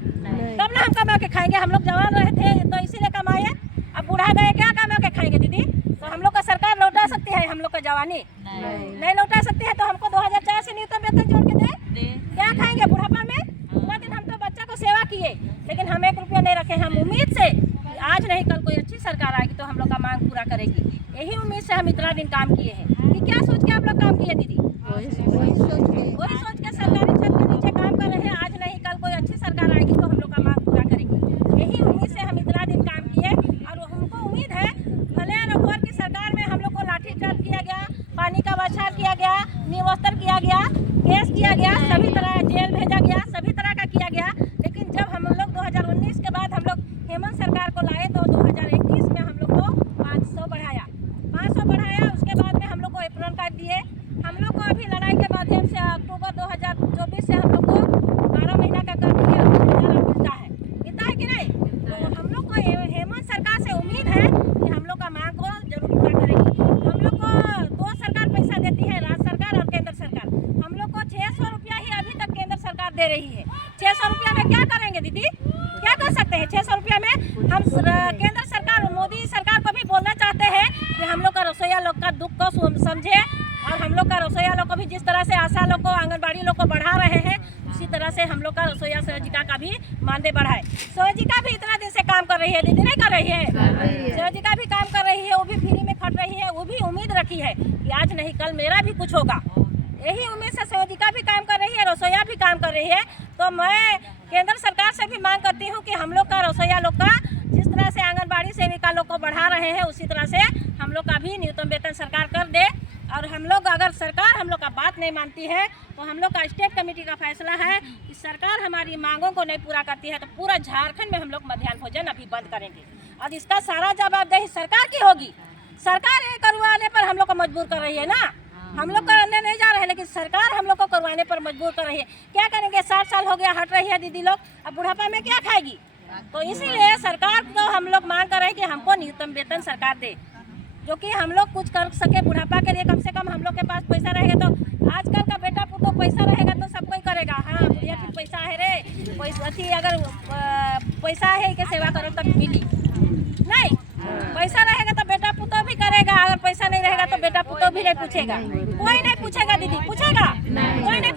तब ना हम कमा के खाएंगे। हम लोग जवान रहे थे तो इसीलिए कमाए, अब बूढ़ा गए क्या कमा के खाएंगे दीदी? तो हम लोग का सरकार लौटा सकती है हम लोग का जवानी? नहीं लौटा सकती है। तो हमको 2004 से न्यूनतम वेतन जोड़ के दे, क्या खाएंगे बुढ़ापा में? पूरा दिन हम तो बच्चा को सेवा किए, लेकिन हम 1 रुपया नहीं रखे। हम उम्मीद से आज नहीं कल कोई अच्छी सरकार आएगी तो हम लोग का मांग पूरा करेगी, यही उम्मीद से हम इतना दिन काम किए हैं। कि क्या सोच के आप लोग काम किए दीदी? वही सोच के सरकारी छत के नीचे काम कर रहे हैं। आज नहीं कल कोई अच्छी सरकार आएगी तो हम लोग का मांग पूरा करेगी, यही उम्मीद से हम इतना दिन काम किए। और हमको उम्मीद है भले रघुवर की सरकार में हम लोग को लाठीचार्ज किया गया, पानी का बौछार किया गया, निवस्त्र किया गया, केस किया गया, सभी तरह जेल भेजा गया, सभी तरह का किया गया। लेकिन जब हम लोग 2019 के बाद हम लोग हेमंत सरकार को लाए तो 2021 में हम लोग को 500 बढ़ाया। उसके बाद में हम लोग को एप्रन कार्ड दिए। हम लोग को अभी लड़ाई के माध्यम से अक्टूबर 2024 से हम लोग को 12 महीना का कर दिया, 20,000 मिलता है। इतना है कि नहीं? तो हम लोग को हेमंत सरकार से उम्मीद है कि हम लोग का मांग को जरूर पूरा करेगी। हम लोग को 2 सरकार पैसा देती है, राज्य सरकार और केंद्र सरकार। हम लोग को 600 रुपया ही अभी तक केंद्र सरकार दे रही है। 600 रुपया में क्या करेंगे दीदी? क्या कर सकते हैं 600 रुपया में? हम केंद्र सरकार मोदी सरकार को भी बोलना चाहते हैं कि हम लोग का रसोईया लोग का दुख को समझे, और हम लोग का रसोईया लोग को भी जिस तरह से आशा लोग को, आंगनबाड़ी लोग को बढ़ा रहे हैं, उसी तरह से हम लोग का रसोईया सहजिका का भी मानदेय बढ़ाए। सहजिका भी इतना दिन से काम कर रही है दीदी, नहीं कर रही है? सहजिका भी काम कर रही है, वो भी फ्री में खट रही है। वो भी उम्मीद रखी है कि आज नहीं कल मेरा भी कुछ होगा, यही उम्मीद से सहजिका भी काम कर रही है, रसोईया भी काम कर रही है। तो मैं केंद्र सरकार से भी मांग करती हूँ कि हम लोग का रसोईया लोग का जिस तरह से आंगनबाड़ी सेविका लोग को बढ़ा रहे हैं, उसी तरह से हम लोग का भी न्यूनतम वेतन सरकार कर दे। और हम लोग अगर सरकार हम लोग का बात नहीं मानती है तो हम लोग का स्टेट कमेटी का फैसला है कि सरकार हमारी मांगों को नहीं पूरा करती है तो पूरा झारखंड में हम लोग मध्याह्न भोजन अभी बंद करेंगे। और इसका सारा जवाबदेही सरकार की होगी। सरकार ये करवाने पर हम लोग को मजबूर कर रही है ना, हम लोग करने नहीं जा रहे हैं, लेकिन सरकार हम लोग को करवाने पर मजबूर कर रही है। क्या करेंगे? 60 साल हो गया हट रही है दीदी लोग, अब बुढ़ापा में क्या खाएगी? तो इसीलिए सरकार को हम लोग मांग कर रहे हैं कि हमको न्यूनतम वेतन सरकार दे, जो कि हम लोग कुछ कर सके बुढ़ापा के लिए। कम से कम हम लोग के पास पैसा रहेगा तो आजकल का बेटा पुतो पैसा रहेगा तो सब कोई करेगा। हाँ भैया फिर पैसा है रे, पैसा अगर पैसा है कि सेवा करो तक मिली नहीं, पैसा रहेगा तो बेटा पुतो भी करेगा। अगर पैसा नहीं रहेगा तो बेटा पुतो भी नहीं पूछेगा, कोई नहीं पूछेगा दीदी, पूछेगा? कोई नहीं